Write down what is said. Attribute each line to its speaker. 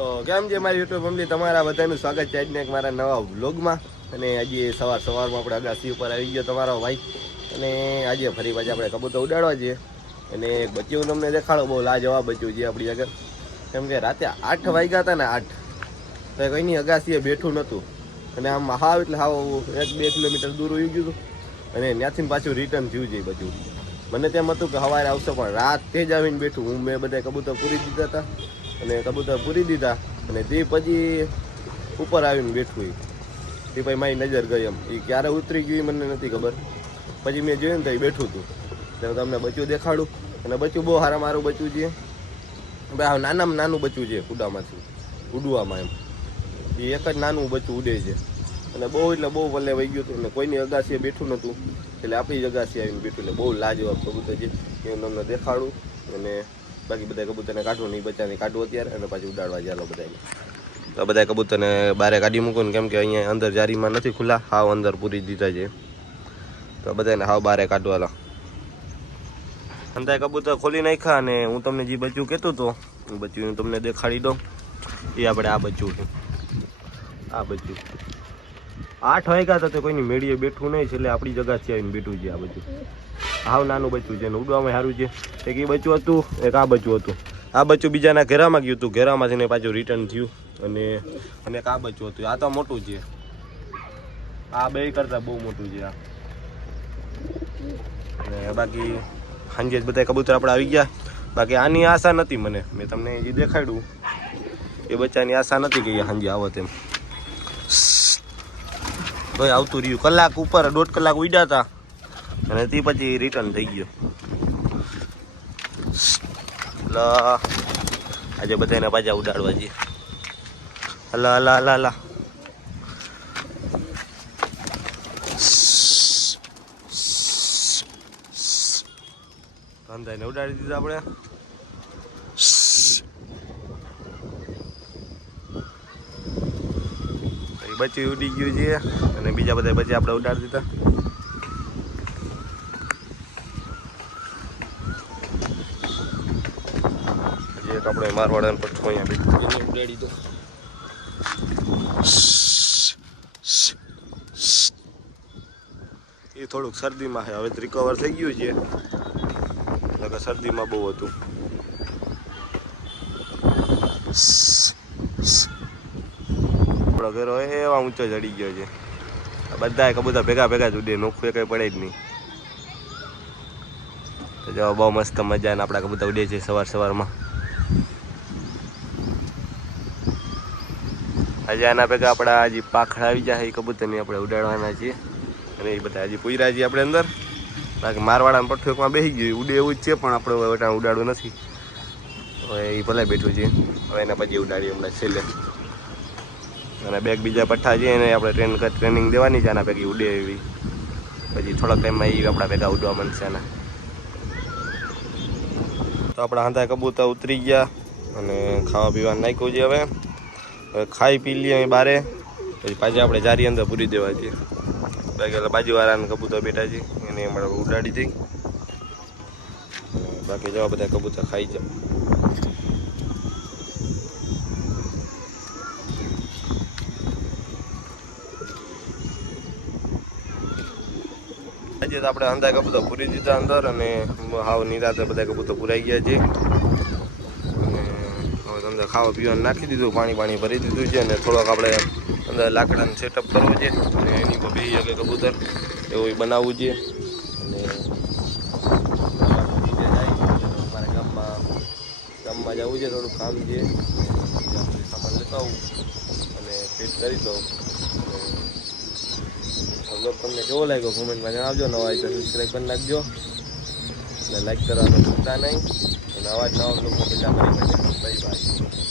Speaker 1: તો કેમ છે મારી યુટ્યુબ ફેમિલી? તમારા બધાનું સ્વાગત છે આજને મારા નવા વ્લોગમાં. અને આજે સવાર સવારમાં આપણે અગાસી ઉપર આવી ગયો તમારો ભાઈ. અને આજે ફરી પાછા આપણે કબૂતર ઉડાડવા છીએ. અને એક બચ્યું તમને દેખાડો, બહુ લાજવાબ બચ્યું છે આપણી આગળ. કેમ કે રાતે આઠ વાગ્યા હતા ને આઠ. તો નહીં, અગાસીએ બેઠું નહોતું. અને આમ હાવ એટલે હાવ એક બે કિલોમીટર દૂર ઉઈ ગયું હતું. અને ત્યાંથી પાછું રિટર્ન થયું છે બધું મને તેમ હતું કે સવારે આવશે, પણ રાત તે જ આવીને બેઠું. હું મેં બધા કબૂતર પૂરી દીધા હતા. અને કબૂતર પૂરી દીધા અને તે પછી ઉપર આવીને બેઠું તે પછી મારી નજર ગઈ એમ. એ ક્યારે ઉતરી ગયું મને નથી ખબર. પછી મેં જોયું ને તો એ બેઠું હતું તો તમને બચ્યું દેખાડું. અને બચ્યું બહુ સારા મારું બચ્ચું છે. ભાઈ આ નાનામાં નાનું બચ્ચું છે ઉડામાંથી ઉડવામાં એમ. એ એક જ નાનું બચ્ચું ઉડે છે. અને બહુ એટલે બહુ ભલે વહી ગયું હતું અને કોઈની અગાસીએ બેઠું નહોતું. એટલે આપણી જ અગાસી આવીને બેઠું. એટલે બહુ લાજવાબ કબૂતર છે. એ તમને દેખાડું. અને બાકી બધા કબૂતરને કાઢવું નહીં, બચ્ચાને કાઢવું અત્યારે અને પાછી ઉડાડવા ચાલો બધાને તો બધા કબૂતરને બારે કાઢી મૂકો ને કેમ કે અહીંયા અંદર જારીમાં નથી ખુલ્લા, હાવ અંદર પૂરી દીધા છે. તો બધાને હાવ બારે કાઢવા લો. અંદર કબૂતર ખોલી નાખ્યા અને હું તમને જે બચ્યું કહેતો હતો એ બચ્યું હું તમને દેખાડી દઉં. એ આપણે આ બચ્યું છે. આ બચ્યું આઠ વાગ્યા હતા તો કોઈની મેળીએ બેઠું નહીં છે એટલે આપણી જગાથી આવીને બેઠું છે આ બચ્ચું. હાવ નાનું બચ્ચું છે ને ઉડવામાં સારું છે. એક એ બચ્ચું હતું, એક આ બચ્ચું હતું. આ બચ્ચું બીજાના ઘેરામાં ગયું હતું, ઘેરામાંથી ને પાછું રિટર્ન થયું. અને અને એક આ બચ્ચું હતું. આ તો મોટું છે. આ બે કરતાં બહુ મોટું છે આ. બાકી સાંજે બધા કબૂતર આપણે આવી ગયા. બાકી આની આશા નથી મને. મેં તમને જે દેખાડ્યું. એ બચ્ચાની આશા નથી કે એ સાંજે આવો તેમ ભાઈ આવતું રહ્યું. કલાક ઉપર, દોઢ કલાક ઉડ્યા હતા. અને તે પછી રિટર્ન થઈ ગયો. એટલે આજે બધાને પાછા ઉડાડવા જઈએ હલા હલા હલા હલા ધંધાને ઉડાડી દીધા આપણે. બચી ઉડી ગયું છે અને બીજા બધા બચી આપણે ઉડાડી દીધા. એક આપણે મારવાડાને પર અહીંયા બેઠું દો એ થોડુંક શરદીમાં છે. હવે રિકવર થઈ ગયું છે. નકર શરદીમાં બહુ હતું. આપણો ઘરો એવા ઊંચો ચડી ગયો છે. બધા કબૂતર ભેગા ભેગા જ ઉડે નોખું એ કંઈ પડે જ નહીં. તો બહુ મસ્ત મજા ને આપણા કબૂતર ઉડે છે સવાર સવારમાં. આજે આના ભેગા આપણા હજી પાખડા આવી જાય એ કબૂતરની આપણે ઉડાડવાના છીએ. અને એ બધા હજી પૂજરા છીએ આપણે અંદર. બાકી મારવાડાને પઠ્ઠોકમાં બેસી ગયું. ઉડે એવું જ છે, પણ આપણે વટાણ ઉડાડવું નથી. હવે એ ભલે બેઠું છે. હવે એના પછી ઉડાડીએ હમણાં છેલ્લે. અને બેગ બીજા પઠ્ઠા છે, એને આપણે ટ્રેન ટ્રેનિંગ દેવાની છે, આના ભેગી ઉડે એવી. પછી થોડાક ટાઈમમાં એ આપણા ભેગા ઉડવા માંડશે આના. તો આપણા હાથા કબૂતર ઉતરી ગયા અને ખાવા પીવાનું નાખ્યું છે હવે. ખાઈ પી લઈએ અહીં બારે. પછી પાછી આપણે જારી અંદર પૂરી દેવા છીએ બાકી એટલે બાજુવાળાને કબૂતર બેઠા છે. એને એમ ઉડાડી દઈ. બાકી જવા બધા કબૂતર ખાઈ જાય. આજે તો આપણે અંધા કબૂતર પૂરી દીધા અંદર અને હાવ નિરાતે બધા કબૂતર પૂરાઈ ગયા છે. અંદર ખાવા પીવાનું નાખી દીધું, પાણી પાણી ભરી દીધું છે અને થોડોક આપણે અંદર લાકડાનું સેટઅપ કરવું છે. અને એની પર બેસી શકે કબૂતર, એવું બનાવવું છે. અને અમારા ગામમાં ગામમાં જવું છે થોડું કામ છે. સામાન લેતા અને ફિટ કરી દઉં તમને કેવો લાગ્યો? કોમેન્ટમાં જણાવજો. નવા હોય તો સબસ્ક્રાઈબ કરી નાખજો. અને લાઈક કરવાનું ભૂલતા નહીં. અને અવાજ નવા બધા પેલા કરી બાય બાય